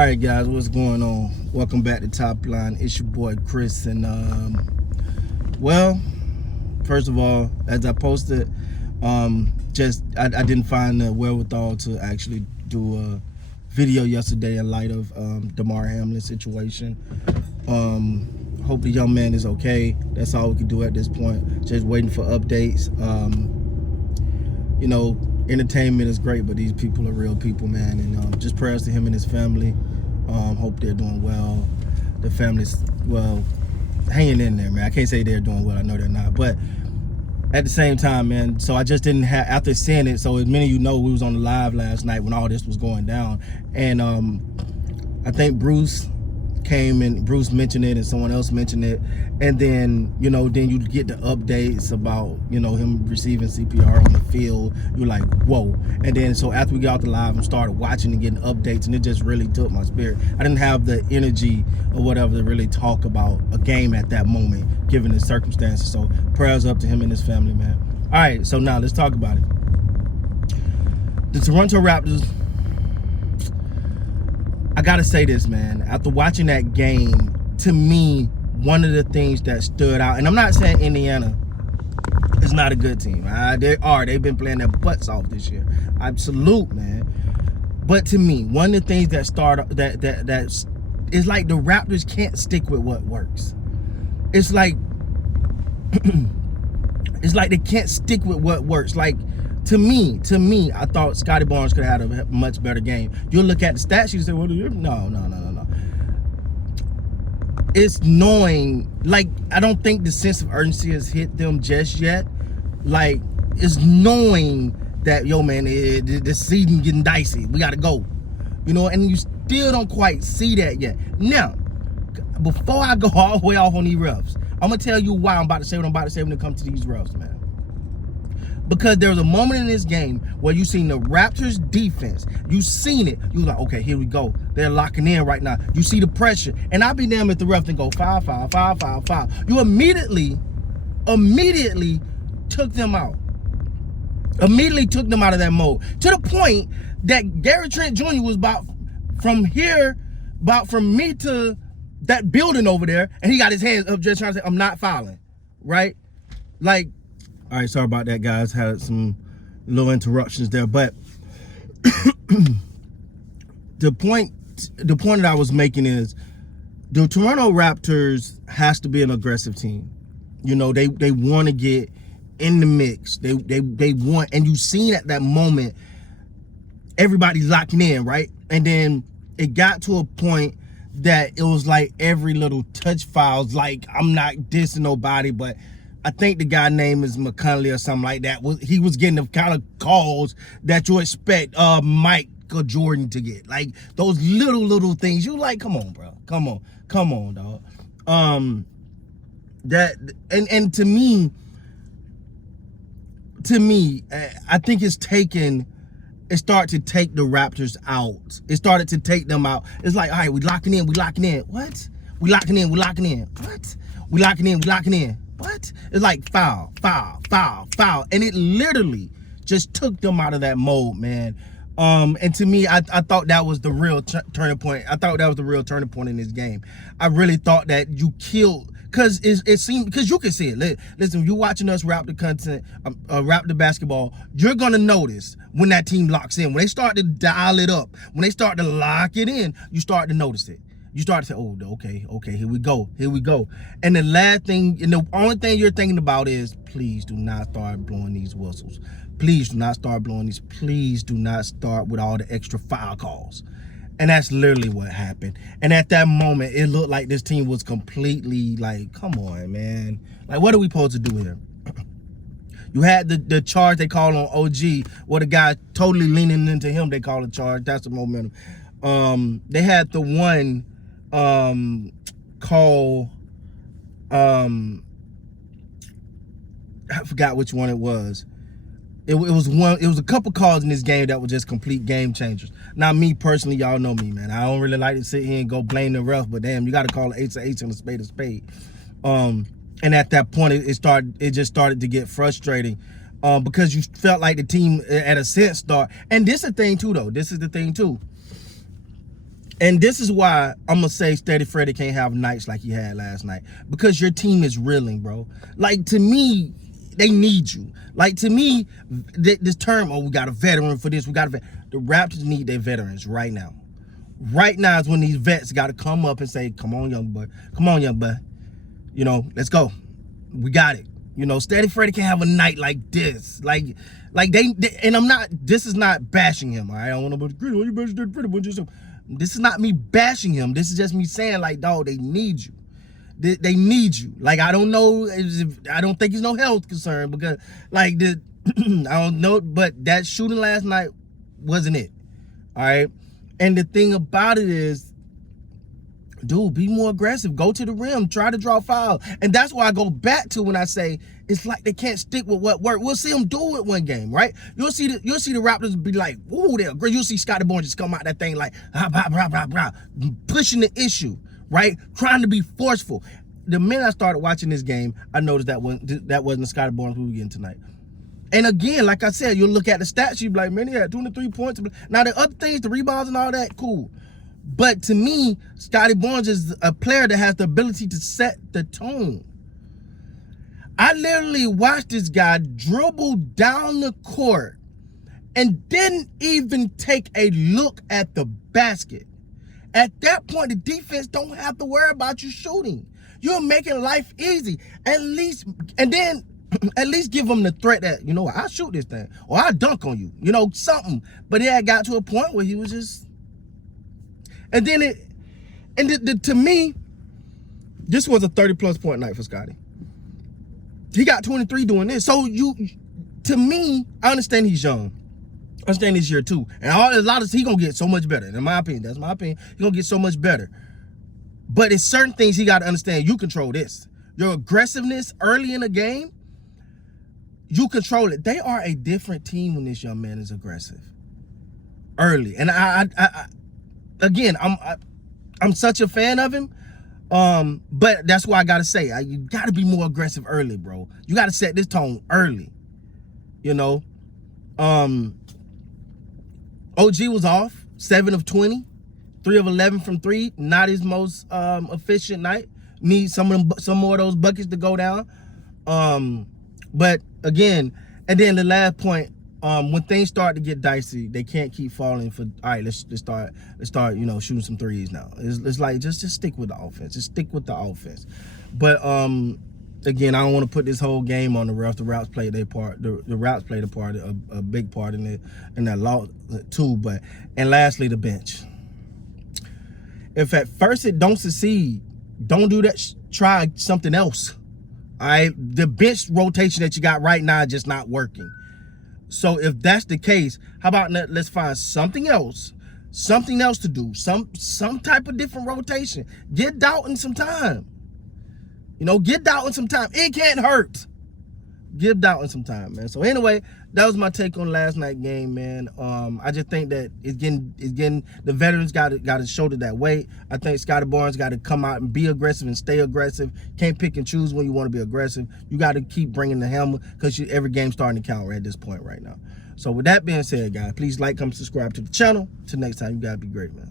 All right, guys, what's going on? Welcome back to Top Line. It's your boy Chris, and well, first of all, as I posted, I didn't find the wherewithal to actually do a video yesterday in light of Damar Hamlin's situation. Hope the young man is okay. That's all we can do at this point. Just waiting for updates. You know, entertainment is great, but these people are real people, man. And just prayers to him and his family. Hope they're doing well. The family's, well, hanging in there, man. I can't say they're doing well. I know they're not. But at the same time, man, so I just didn't have, after seeing it, so as many of you know, we was on the live last night when all this was going down. And I think Bruce came and Bruce mentioned it and someone else mentioned it, and then then you get the updates about him receiving CPR on the field. You're like, whoa. And then so after we got off the live and started watching and getting updates, and it just really took my spirit. I didn't have the energy or whatever to really talk about a game at that moment given the circumstances. So prayers up to him and his family, man. All right, so now let's talk about it. The Toronto Raptors, I gotta say this, man. After watching that game, to me, one of the things that stood out, and I'm not saying Indiana is not a good team. They've been playing their butts off this year. Absolute, man. But to me, one of the things that that's is like the Raptors can't stick with what works. It's like it's like they can't stick with what works. Like, to me, I thought Scotty Barnes could have had a much better game. You'll look at the stats, you say, well, no. It's knowing, like, I don't think the sense of urgency has hit them just yet. Like, it's knowing that, yo, man, the season getting dicey. We got to go. And you still don't quite see that yet. Now, before I go all the way off on these refs, I'm going to tell you why I'm about to say what I'm about to say when it comes to these refs, man. Because there was a moment in this game where you seen the Raptors defense. You seen it. You was like, okay, here we go. They're locking in right now. You see the pressure. And I'll be damned if the ref didn't go foul. You immediately took them out. Immediately took them out of that mode. To the point that Gary Trent Jr. was about from me to that building over there, and he got his hands up just trying to say, I'm not fouling. Right? Like, all right, sorry about that, guys. Had some little interruptions there, but the point that I was making is the Toronto Raptors has to be an aggressive team. They want to get in the mix. They want, and you seen at that moment everybody's locking in, right? And then it got to a point that it was like every little touch fouls. Like, I'm not dissing nobody, but I think the guy name is McConnelly or something like that. He was getting the kind of calls that you expect Michael Jordan to get. Like, those little things. You like, come on, bro. Come on, dog. That and to me, I think it started to take the Raptors out. It started to take them out. It's like, all right, we locking in. What? We locking in. What? We locking in. What? It's like foul. And it literally just took them out of that mode, man. And to me, I thought that was the real turning point. I thought that was the real turning point in this game. I really thought that you killed, because it seemed, because you can see it. Listen, you watching us Raptor content, Raptor basketball, you're going to notice when that team locks in. When they start to dial it up, when they start to lock it in, you start to notice it. You start to say, oh, okay, here we go. And the last thing, and the only thing you're thinking about is, please do not start blowing these whistles. Please do not start blowing these. Please do not start with all the extra foul calls. And that's literally what happened. And at that moment, it looked like this team was completely like, come on, man. Like, what are we supposed to do here? You had the charge they call on OG, where the guy totally leaning into him, they call a charge. That's the momentum. They had the one call, I forgot which one it was. It was a couple calls in this game that were just complete game changers. Now, me personally, y'all know me, man. I don't really like to sit here and go blame the ref, but damn, you got to call an ace a ace and a spade a spade. And at that point, it just started to get frustrating, because you felt like the team, at a sense, and this is the thing too, though. This is the thing too. And this is why I'm going to say Steady Freddy can't have nights like he had last night. Because your team is reeling, bro. Like, to me, they need you. Like, to me, this term, oh, we got a veteran for this, we got a veteran. The Raptors need their veterans right now. Right now is when these vets got to come up and say, come on, young boy. Come on, young boy. You know, let's go. We got it. You know, Steady Freddy can't have a night like this. Like they and I'm not, this is not bashing him. All right? I don't want to be you bashing Steady Freddy. This is not me bashing him. This is just me saying, like, dog, they need you. They need you. Like, I don't know. I don't think it's no health concern because, like, I don't know. But that shooting last night wasn't it. All right. And the thing about it is, dude, be more aggressive. Go to the rim. Try to draw foul. And that's why I go back to when I say it's like they can't stick with what worked. We'll see them do it one game, right? You'll see the Raptors be like, ooh, they're great. You'll see Scottie Barnes just come out that thing like, pushing the issue, right? Trying to be forceful. The minute I started watching this game, I noticed that wasn't the Scottie Barnes we were getting tonight. And again, like I said, you'll look at the stats, you'll be like, man, he had 23 points. Now, the other things, the rebounds and all that, cool. But to me, Scottie Barnes is a player that has the ability to set the tone. I literally watched this guy dribble down the court and didn't even take a look at the basket. At that point, the defense don't have to worry about you shooting. You're making life easy. At least give them the threat that, you know, I'll shoot this thing or I'll dunk on you, you know, something. But it had got to a point where he was just, and then to me, this was a 30-plus point night for Scottie. He got 23 doing this. So to me, I understand he's young. I understand he's year two. And he gonna get so much better. In my opinion, that's my opinion. He gonna get so much better. But it's certain things he got to understand. You control this. Your aggressiveness early in the game, you control it. They are a different team when this young man is aggressive early. And I'm such a fan of him. But that's why I gotta say, you gotta be more aggressive early, bro. You gotta set this tone early. You know, OG was off 7 of 20, 3 of 11 from 3. Not his most efficient night. Need some more of those buckets to go down. But again, and then the last point, when things start to get dicey, they can't keep falling for, all right, let's start, you know, shooting some threes now. It's like, just stick with the offense. Just stick with the offense. But again, I don't want to put this whole game on the refs. The Raps played their part. The Raps played a big part in that loss too. But, and lastly, the bench. If at first it don't succeed, don't do that. Try something else. All right, the bench rotation that you got right now is just not working. So if that's the case, how about let's find something else to do, some type of different rotation. Get Dalton some time. You know, get Dalton some time. It can't hurt. Give Dalton some time, man. So anyway, that was my take on last night's game, man. I just think that it's getting the veterans got to shoulder that weight. I think Scottie Barnes got to come out and be aggressive and stay aggressive. Can't pick and choose when you want to be aggressive. You got to keep bringing the hammer because every game's starting to count right at this point right now. So with that being said, guys, please like, comment, subscribe to the channel. Till next time, you gotta be great, man.